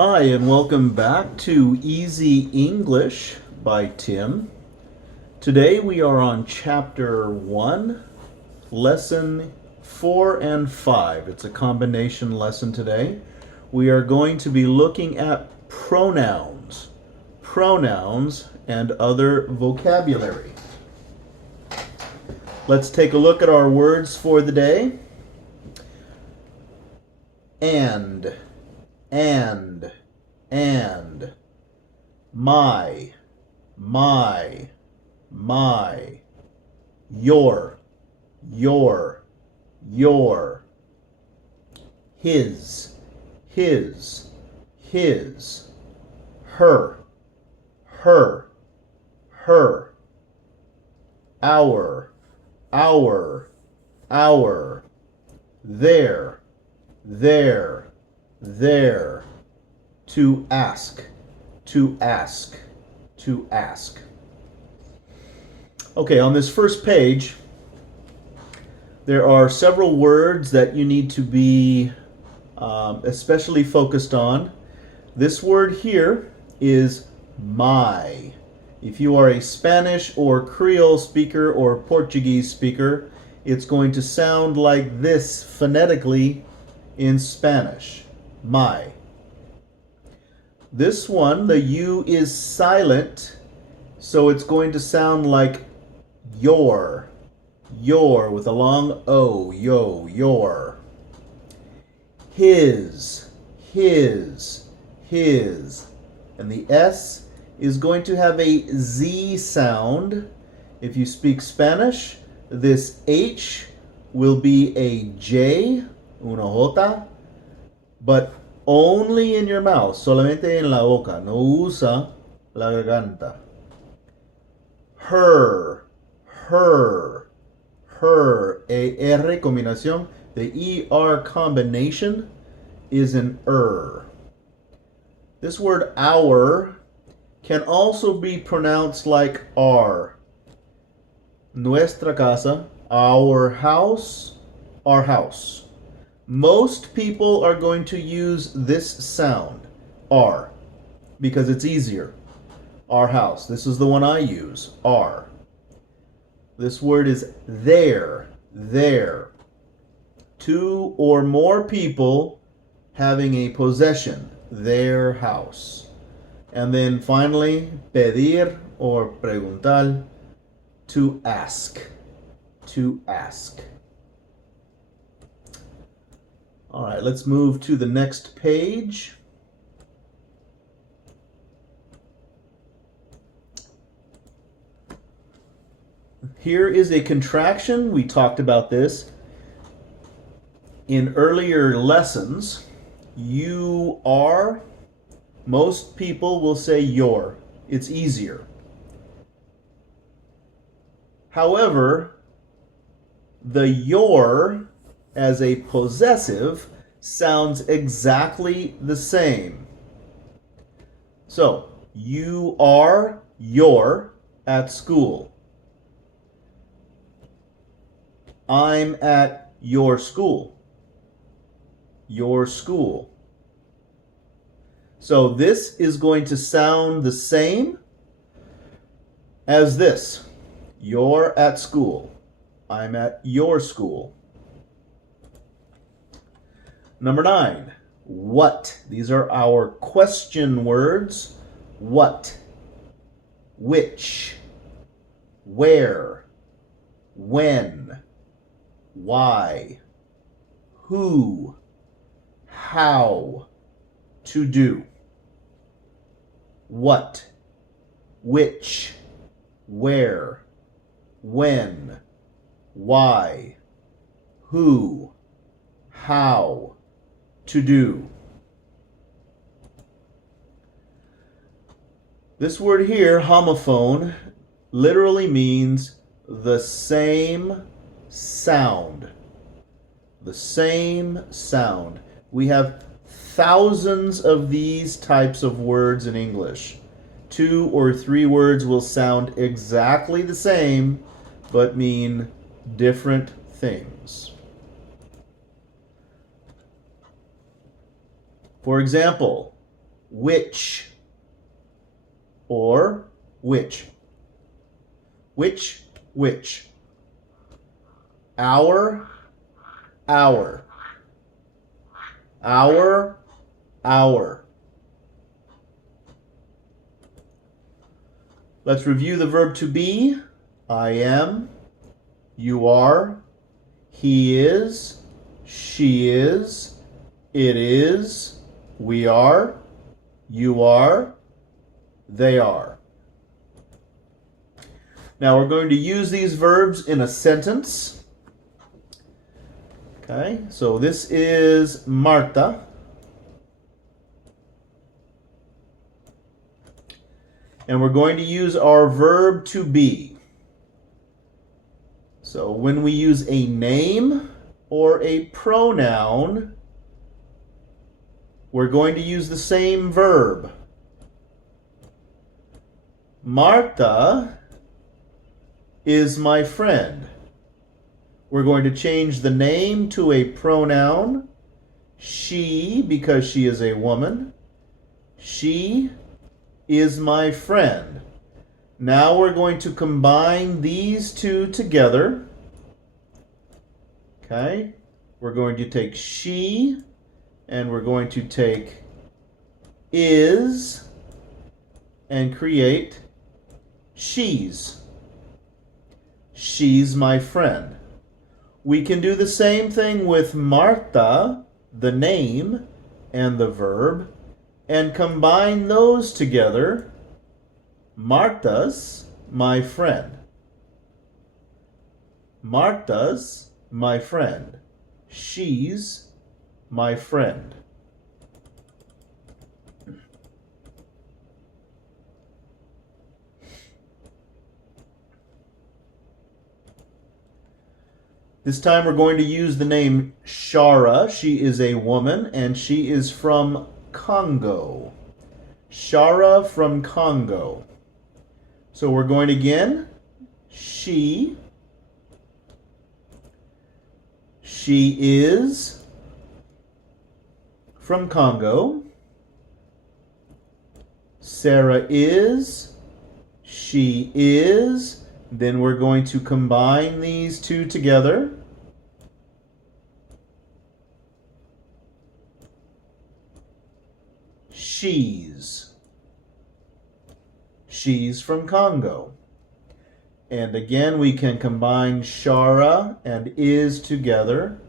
Hi, and welcome back to Easy English by Tim. Today we are on Chapter 1, Lesson 4 and 5. It's a combination lesson today. We are going to be looking at pronouns and other vocabulary. Let's take a look at our words for the day. And, my, your, his, her, our, their, to ask. Okay, on this first page, there are several words that you need to be especially focused on. This word here is my. If you are a Spanish or Creole speaker or Portuguese speaker, it's going to sound like this phonetically in Spanish. My. This one, the U is silent, so it's going to sound like your with a long O, your. His. And the S is going to have a Z sound. If you speak Spanish, this H will be a J, una J, but only in your mouth, solamente en la boca, no usa la garganta. Her, a R combinación, the ER combination is an This word our can also be pronounced like R. Nuestra casa, our house, our house. Most people are going to use this sound, R, because it's easier. Our house. This is the one I use, R. This word is their. Two or more people having a possession, their house. And then finally, pedir or preguntar, to ask. All right, let's move to the next page. Here is a contraction. We talked about this in earlier lessons. You are. Most people will say your. It's easier. However, the your as a possessive sounds exactly the same. So, you are your at school. I'm at your school. Your school. So this is going to sound the same as this. You're at school. I'm at your school. Number 9, what? These are our question words. What? Which? Where? When? Why? Who? How? To do. What? Which? Where? When? Why? Who? How? To do. This word here, homophone, literally means the same sound. The same sound. We have thousands of these types of words in English. 2 or 3 words will sound exactly the same, but mean different things. For example, which, or which. Which. Our. Our. Let's review the verb to be. I am, you are, he is, she is, it is, we are, you are, they are. Now we're going to use these verbs in a sentence. Okay, so this is Marta. And we're going to use our verb to be. So when we use a name or a pronoun, we're going to use the same verb. Marta is my friend. We're going to change the name to a pronoun. She, because she is a woman. She is my friend. Now we're going to combine these two together. Okay? We're going to take she and we're going to take is and create she's. She's my friend. We can do the same thing with Marta, the name, and the verb, and combine those together. Marta's my friend. Marta's my friend. She's my friend. This time we're going to use the name Shara. She is a woman and she is from Congo. Shara from Congo. So we're going again. She is from Congo. Sarah is. She is. Then we're going to combine these two together. She's. She's from Congo. And again, we can combine Shara and is together.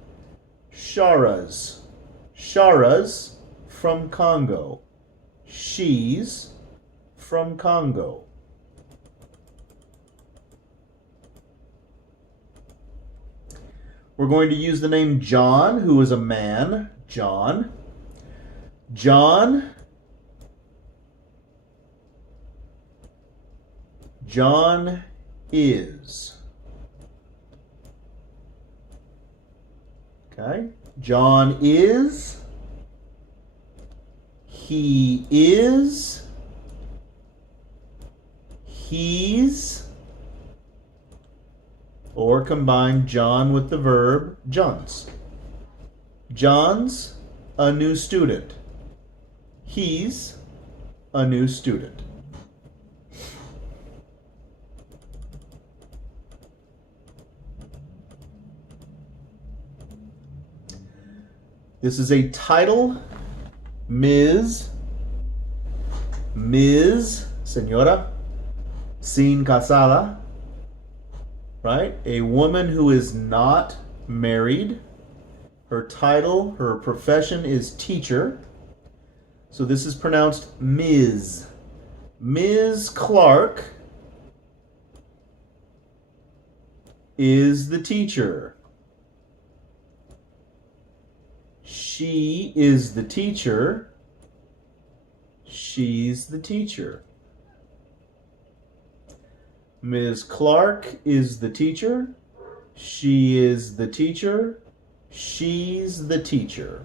Shara's. Shara's from Congo. She's from Congo. We're going to use the name John, who is a man. John. John is. Okay. John is. He is. He's. Or combine John with the verb John's. John's a new student. He's a new student. This is a title. Ms. Señora, sin casada. Right? A woman who is not married. Her title, her profession is teacher. So this is pronounced Ms. Ms. Clark is the teacher. She is the teacher. She's the teacher. Ms. Clark is the teacher. She is the teacher. She's the teacher.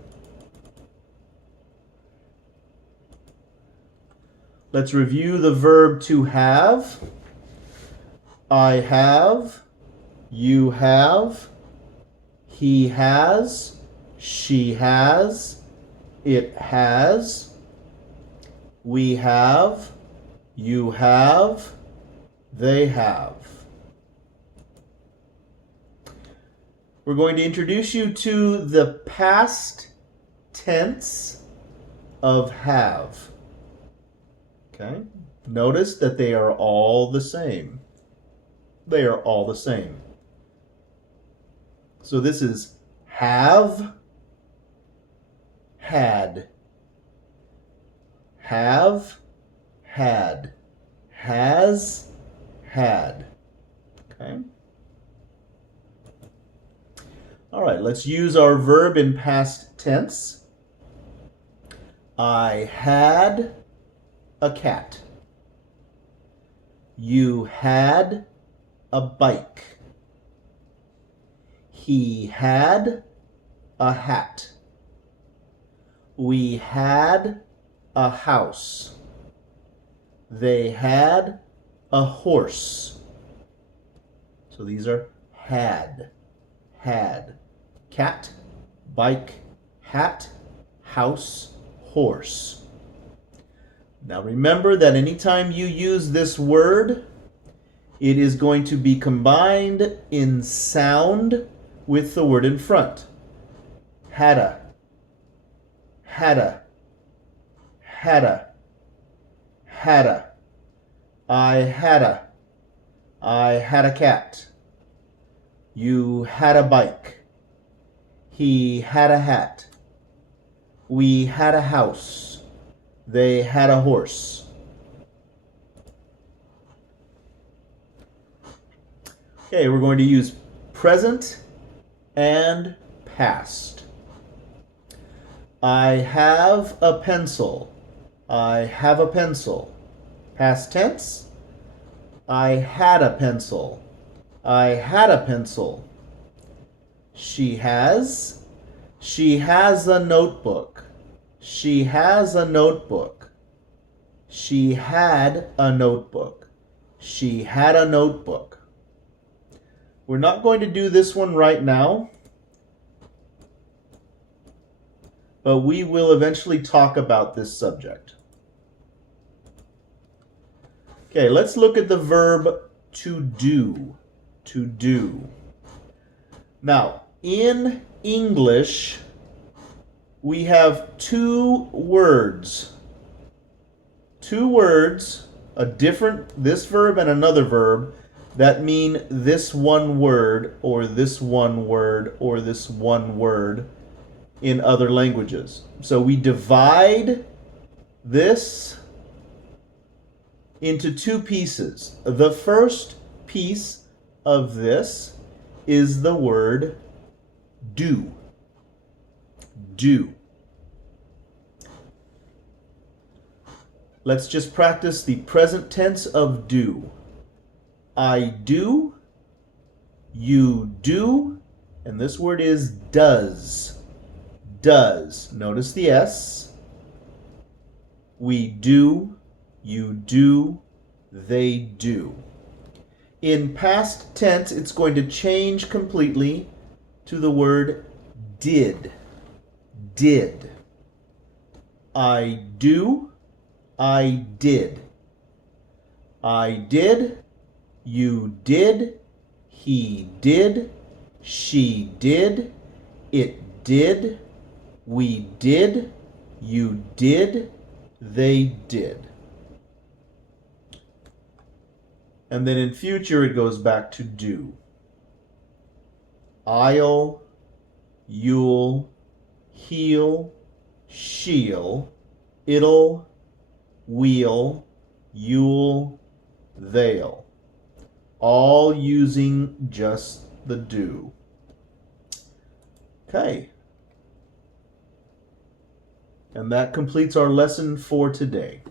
Let's review the verb to have. I have. You have. He has. She has. It has. We have, you have, they have. We're going to introduce you to the past tense of have. Okay? Notice that they are all the same. They are all the same. So this is have, had. Have, had. Has, had. Okay? All right, let's use our verb in past tense. I had a cat. You had a bike. He had a hat. We had a house. They had a horse. So these are had. Cat, bike, hat, house, horse. Now remember that anytime you use this word, it is going to be combined in sound with the word in front. Hadda, hadda, hadda, hadda. I had a cat. You had a bike. He had a hat. We had a house. They had a horse. Okay, we're going to use present and past. I have a pencil. I have a pencil. Past tense. I had a pencil. I had a pencil. She has a notebook. She has a notebook. She had a notebook. She had a notebook. We're not going to do this one right now, but we will eventually talk about this subject. Okay, let's look at the verb to do. To do. Now, in English, we have two words. Two words, this verb and another verb, that mean this one word or this one word or this one word in other languages. So we divide this into two pieces. The first piece of this is the word do. Do. Let's just practice the present tense of do. I do, you do, and this word is does. Does. Notice the S. We do, you do, they do. In past tense, it's going to change completely to the word did. Did. I do, I did. I did, you did, he did, she did, it did, we did, you did, they did. And then in future, it goes back to do. I'll, you'll, he'll, she'll, it'll, we'll, you'll, they'll. All using just the do. Okay. And that completes our lesson for today.